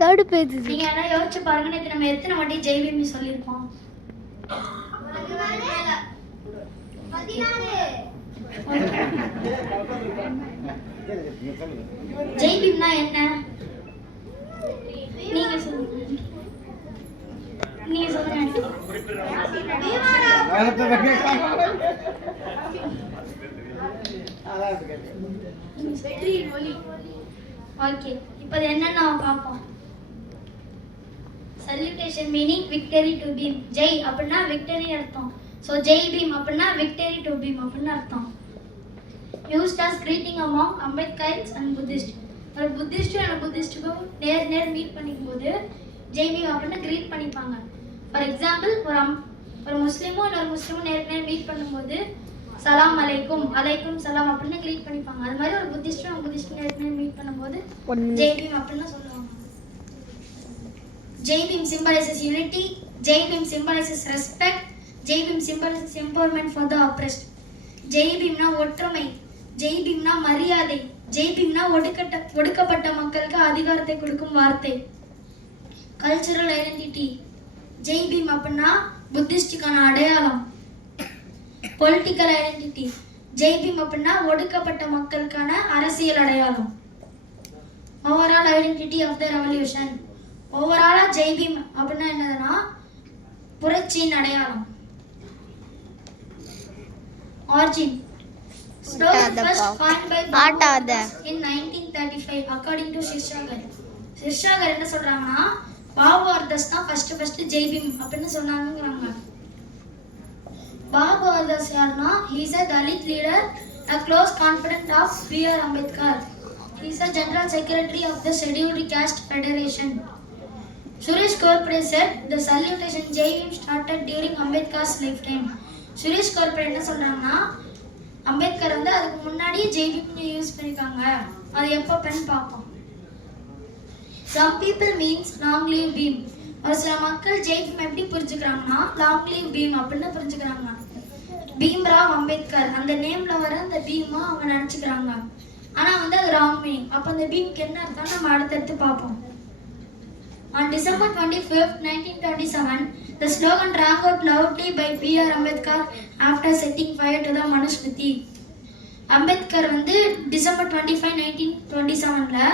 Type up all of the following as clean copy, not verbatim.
கடுப்பேது. நீங்க என்ன யோசிச்சு பாருங்க, நேத்து நம்ம எத்தனை வாட்டி ஜெய் பீம் சொல்லியிருப்போம்? ஜெய் பீம்னா என்ன? நீங்க சொல்லுங்க. நீங்க சொல்லுங்க. ஓகே, இப்போ என்னன்னு பார்ப்போம். Salutation meaning victory to Bhim. Jai அப்படின்னா விக்டரி அர்த்தம். ஸோ ஜெய் பீம் அப்படின்னா விக்டரி டு பீம் அப்படின்னு அர்த்தம். Used as greeting among Ambedkarites and Buddhist. ஒரு புத்திஸ்ட்டும் அண்ட் புத்திஸ்ட்டுக்கும் நேர் மீட் பண்ணிக்கும் போது ஜெய் பீம் அப்படின்னு க்ரீட் பண்ணிப்பாங்க. ஃபார் எக்ஸாம்பிள், ஒரு முஸ்லீமும் இன்னொரு முஸ்லீமும் நேர் மீட் பண்ணும்போது சலாம் அலைக்கும், அலைக்கும் சலாம் அப்படின்னு க்ரீட் பண்ணிப்பாங்க. அது மாதிரி ஒரு புத்திஸ்ட்டும் நேர் மீட் பண்ணும்போது ஜெய் பீம் அப்படின்னு சொல்லுவாங்க. Jai Bhim symbolizes unity. Jai Bhim symbolizes respect. Jai Bhim symbolizes empowerment for the oppressed. Jai பீம்னா ஒற்றுமை. ஜெய் பீம்னா மரியாதை. ஜெய் பீம்னா ஒடுக்கப்பட்ட மக்களுக்கு அதிகாரத்தை கொடுக்கும் வார்த்தை. Cultural identity. ஜெய் பீம் அப்படின்னா புத்திஸ்டுக்கான அடையாளம். Political identity. ஜெய் பீம் அப்படின்னா ஒடுக்கப்பட்ட மக்களுக்கான அரசியல் அடையாளம். Overall identity of the revolution. ஓவராலா ஜெய் பீம் அப்படின்னா என்னதுன்னா புரட்சியின் அடையாளம். Origin. Slogan first coined by Babu in 1935 according to Kshirsagar. Kshirsagar என்ன சொல்றாங்கன்னா, பாபு ஆர்தாஸ் தான் ஃபர்ஸ்ட் ஜெய் பீம் அப்படின்னு சொன்னாங்கங்கறாங்க. பாபு ஆர்தாஸ் யாருன்னா, he is a Dalit leader, a close confidant of B.R. Ambedkar. He is a general secretary of the Scheduled Caste Federation. Suresh Korpade said the salutation Jai Bhim started during Ambedkar's lifetime. Suresh கோர்பரே என்ன சொல்றாங்கன்னா, அம்பேத்கர் வந்து அதுக்கு முன்னாடி Jai Bhim use பண்ணிருக்காங்க. அது எப்பன்னு பார்ப்போம். Some people means long live beam. ஒரு சில மக்கள் ஜெய் பீம் எப்படி புரிஞ்சுக்கிறாங்கன்னா long live beam அப்படின்னு புரிஞ்சுக்கிறாங்க. பீம்ராவ் அம்பேத்கர் அந்த நேம்ல வர அந்த பீமா அவங்க நினைச்சுக்கிறாங்க. ஆனா வந்து அது ராங் மீனிங். அப்ப அந்த பீம்க்கு என்ன அர்த்தம் நம்ம அடுத்தடுத்து பார்ப்போம். On December 25th, 1927, the slogan rang out loudly by B.R. Ambedkar after setting fire to the Manusmriti. Ambedkar வந்து டிசம்பர் 25, 1927ல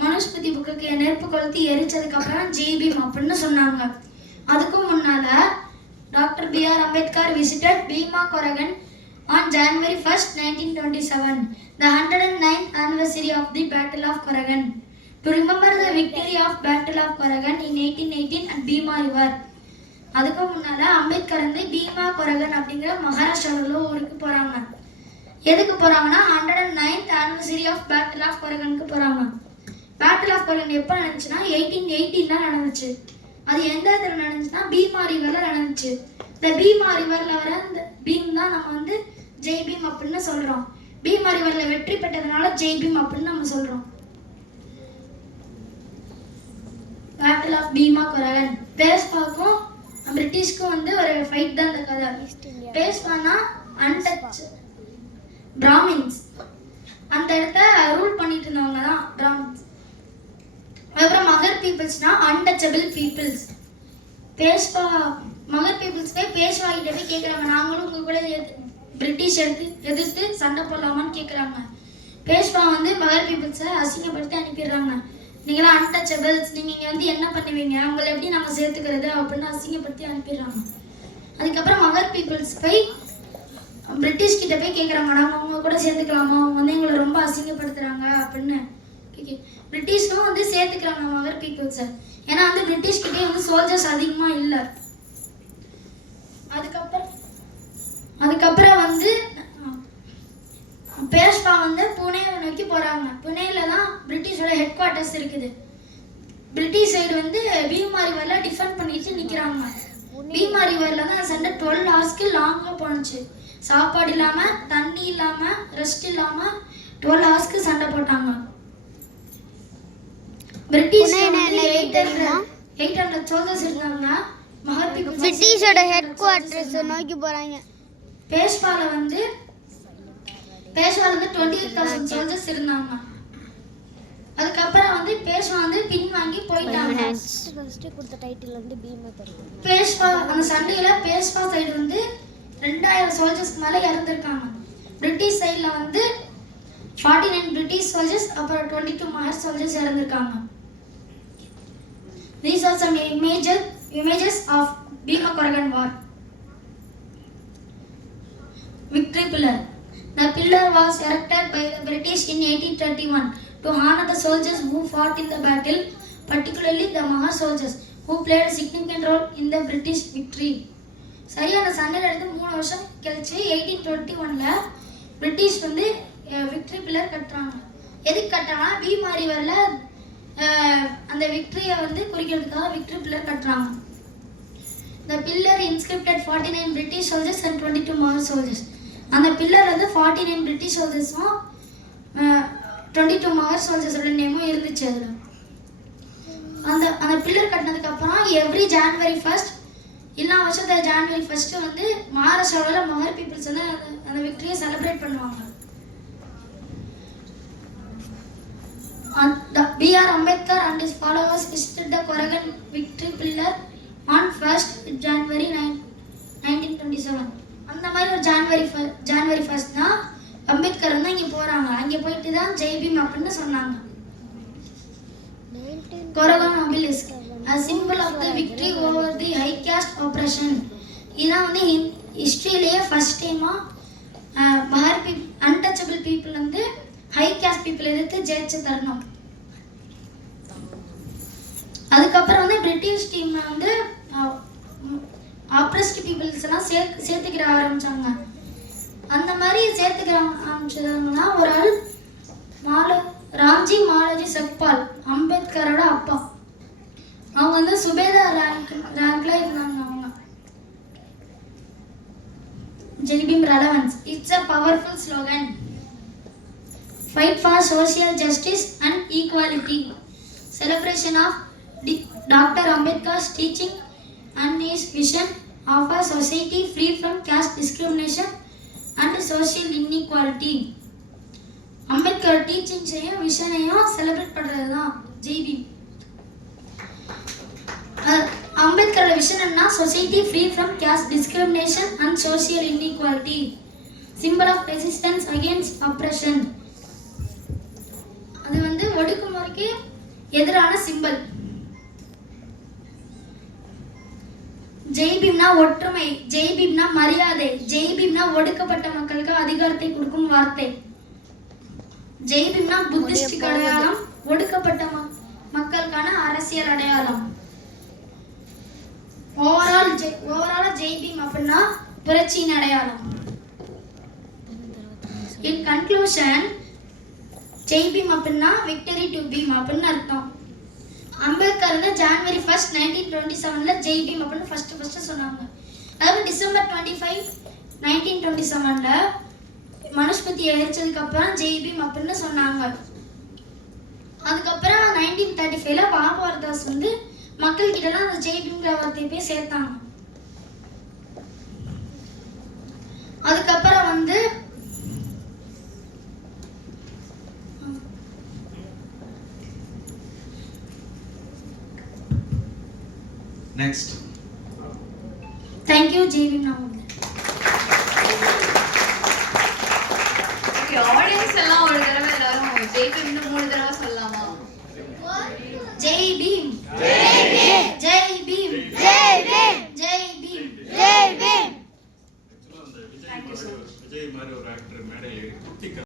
மனுஸ்மிருதி புக்குக்கு நெருப்பு கொளுத்தி எரிச்சதுக்கு அப்புறம் ஜெய் பீம் அப்படின்னு சொன்னாங்க. அதுக்கும் முன்னால doctor B.R. Ambedkar visited Bhima Koragan on January 1st, 1927, the 109th anniversary of the Battle of Koragan. To remember the victory of Battle of Koragan in 1818 at Bhima River. அதுக்கு முன்னால அம்பேத்கர் வந்து பீமா கொரகன் அப்படிங்கிற மகாராஷ்டிராவில் ஊருக்கு போறாங்க. எதுக்கு போறாங்கன்னா 109th anniversary of Battle of Koraganக்கு போறாங்க. Battle of Koragan எப்போ நடந்துச்சுன்னா 1818 தான் நடந்துச்சு. அது எந்த இடத்துல நடந்துச்சுன்னா பீமா ரிவர்ல நடந்துச்சு. இந்த பீமா ரிவர்ல வர இந்த பீம் தான் நம்ம வந்து ஜெய் பீம் அப்படின்னு சொல்றோம். பீமா ரிவர்ல வெற்றி பெற்றதுனால ஜெய் பீம் அப்படின்னு நம்ம சொல்றோம். Battle of Bhima Koregaon. பேஷ்வாக்கும் பிரிட்டிஷ்க்கும் வந்து ஒரு ஃபைட் தான் இந்த கதை. பேஷ்வானா அன்டச் பிராமின்ஸ், அந்த இடத்த ரூல் பண்ணிட்டு இருந்தவங்க தான் பிராமின்ஸ். அதுக்கப்புறம் மகர் பீப்புள்ஸ்னா அன்டச்சபிள் பீப்புள்ஸ். பேஷ்வா மகர் பீப்புள்ஸ் போய் பேஷ்வா கிட்ட போய் கேட்குறாங்க, நாங்களும் உங்க கூட பிரிட்டிஷ் எதிர்த்து சண்டை போடலாமான்னு கேட்குறாங்க. பேஷ்வா வந்து மகர் பீப்புள்ஸை அசிங்கப்படுத்தி அனுப்பிடுறாங்க. நீங்களாம் அன்டச்சபிள்ஸ், நீங்கள் இங்கே வந்து என்ன பண்ணுவீங்க, உங்களை எப்படி நம்ம சேர்த்துக்கிறது அப்படின்னு அசிங்கப்படுத்தி அனுப்பிடுறாங்க. அதுக்கப்புறம் மகர் பீப்புள்ஸ் போய் பிரிட்டிஷ் கிட்ட போய் கேட்குறாங்க, நாங்கள் அவங்க கூட சேர்த்துக்கலாமா, அவங்க வந்து எங்களை ரொம்ப அசிங்கப்படுத்துகிறாங்க அப்படின்னு. பிரிட்டிஷ்க்கும் வந்து சேர்த்துக்கிறாங்க மகர் பீப்புள்ஸை. ஏன்னா வந்து பிரிட்டிஷ் கிட்டே வந்து சோல்ஜர்ஸ் அதிகமாக இல்லை. அதுக்கப்புறம் வந்து பேஷ்வா வந்து புனேவை நோக்கி போறாங்க. புனேல தான் பிரிட்டிஷோட ஹெட் குவார்ட்டர்ஸ் இருக்குது. பிரிட்டிஷ் சைடு வந்து பீமா ரிவர்ல டிஃபெண்ட் பண்ணிட்டு நிக்கிறாங்க. பீமா ரிவர்ல தான் சண்டை 12 ஹவர்ஸ்க்கு லாங்கா போனுச்சு. சாப்பாடு இல்லாம, தண்ணி இல்லாம, ரெஸ்ட் இல்லாம 12 ஹவர்ஸ்க்கு சண்டை போட்டாங்க. பிரிட்டிஷ் 800 சோல்ஜர்ஸ் இருந்தாங்க. மகர் பீப்புள்ஸ் பிரிட்டிஷோட ஹெட் குவார்ட்டர்ஸ் நோக்கி போறாங்க. பேஷ்வால வந்து 28,000 சோல்ஜர்ஸ் இருந்தாங்க. அதுக்கப்புறம் வந்து பேஷ்வா வந்து பின் வாங்கி போயிட்டாங்க. ஃபர்ஸ்ட் கொடுத்த டைட்டில் வந்து பீமா தருவாங்க. பேஷ்வா அந்த சண்டையில பேஷ்வா சைடு வந்து 2000 சோல்ஜர்ஸ்க்கு மேல இறந்திருக்காங்க. பிரிட்டிஷ் சைடுல வந்து 49 பிரிட்டிஷ் சோல்ஜர்ஸ் அப்புறம் 22 மஹர் soldiers இறந்திருக்காங்க. These are some images of Bhima Koragan War. Victory Pillar. The pillar was erected by the British in 1831 to honor the soldiers who fought in the battle, particularly the Mahar soldiers who played a significant role in the British victory. சரியான சண்டையில் எடுத்து 3 வருஷம் கழிச்சு 1821ல British வந்து victory pillar கட்டுறாங்க. எதுக்கு கட்டுறாங்கன்னா பீமா ரிவர்ல அந்த விக்டரியை வந்து குறிக்கிறதுக்காக விக்டரி பில்லர் கட்டுறாங்க. The pillar inscripted 49 British soldiers and 22 Mahar soldiers. அந்த பில்லர் வந்து 49 பிரிட்டிஷ் சோல்ஜர்ஸும் 22 மஹர் சோல்ஜர்ஸோட நேமும் இருந்துச்சு அதில். அந்த பில்லர் கட்டினதுக்கு அப்புறம் எவ்ரி ஜான்வரி 1 எல்லா வருஷத்துல ஜான்வரி 1 வந்து மகாராஷ்டிராவில் மஹர் பீப்புள்ஸ் வந்து அந்த விக்டரியை செலிப்ரேட் பண்ணுவாங்க. B.R. Ambedkar and his followers visited the Koragan victory pillar on 1st January 1927. அந்த மாதிரி ஒரு ஜான்வரி 1 தான் அம்பேத்கர் வந்து இங்கே போகிறாங்க. அங்கே போயிட்டு தான் ஜெய் பீம் அப்படின்னு சொன்னாங்க. Koragan obelisk, a symbol of the victory over the high caste oppression. இதான் வந்து ஹிஸ்ட்ரியிலேயே ஃபர்ஸ்ட் டைமாக மஹர் அன்டச்சபிள் பீப்புள் வந்து ஹை கேஸ்ட் பீப்புள் எதிர்த்து ஜெயிச்ச தருணம். அதுக்கப்புறம் வந்து பிரிட்டிஷ் டீம் வந்து ஆப்ரஸ்ட் பீப்புள்ஸ் எல்லாம் சேர்த்துக்கிற ஆரம்பிச்சாங்க. அந்த மாதிரி சேர்த்துக்கிற ஆரம்பிச்சதுன்னா ஒரு ஆள் ராம்ஜி மாலஜி சக்பால், அம்பேத்கரோட அப்பா. அவங்க வந்து சுபேதார் ரேங்க்ல இருந்தாங்க. அவங்க Jai Bhim relevance. It's a powerful slogan. Fight for social justice and equality. Celebration of Dr. Ambedkar's teaching and his vision of a society free from caste discrimination and social inequality. Ambedkar டீச்சிங்ஸையும் விஷனையும் செலிப்ரேட் பண்ணுறது தான் ஜெய் பீம். அம்பேத்கரோட விஷன் என்ன? Society free from caste discrimination and social inequality. Symbol of resistance against oppression. அது வந்து ஒடுக்குமுறைக்கு எதிரான symbol. Jai பீம்னா ஒற்றுமை, ஜெய் பீம்னா மரியாதை, ஜெய் பீம்னா ஒடுக்கப்பட்ட மக்களுக்கு அதிகாரத்தை கொடுக்கும் வார்த்தை. ஜெய் பீம்னா புத்திஸ்டிக் அடையாளம், ஒடுக்கப்பட்ட மக்களுக்கான அரசியல் அடையாளம். ஓவரால் ஜெய் பீம் அப்படின்னா புரட்சியின் அடையாளம். இன் கன்க்ளூஷன், ஜெய் பீம் அப்படின்னா விக்டரி டு பீம் அப்படின்னு அர்த்தம். அம்பேத்கர் வந்து ஜான்வரி 1 1927ல ஜெய் பீம் அப்படின்னு ஃபர்ஸ்ட் சொன்னாங்க. அதாவது டிசம்பர் 25 1927ல மனுஸ்மிருதி எரிச்சதுக்கு அப்புறம் ஜெய் பீம் அப்படின்னு சொன்னாங்க. அதுக்கப்புறம் 1935ல பாபுவார் தாஸ் வந்து மக்கள் கிட்டலாம் அந்த ஜெய் பீம்ங்கிற வார்த்தையை போய் சேர்த்தாங்க. அதுக்கப்புறம் வந்து next. Thank you, Jay Bhim. Okay, audience எல்லாம் ஒரு தடவை எல்லாரும் ஜெய் பீம்னு 3 தடவை சொல்லலாமா? ஜெய் பீம், ஜெய் பீம், ஜெய் பீம், ஜெய் பீம், ஜெய் பீம், ஜெய் பீம். விஜய் மாதிரி ஒரு ஆக்டர் மேடை குட்டி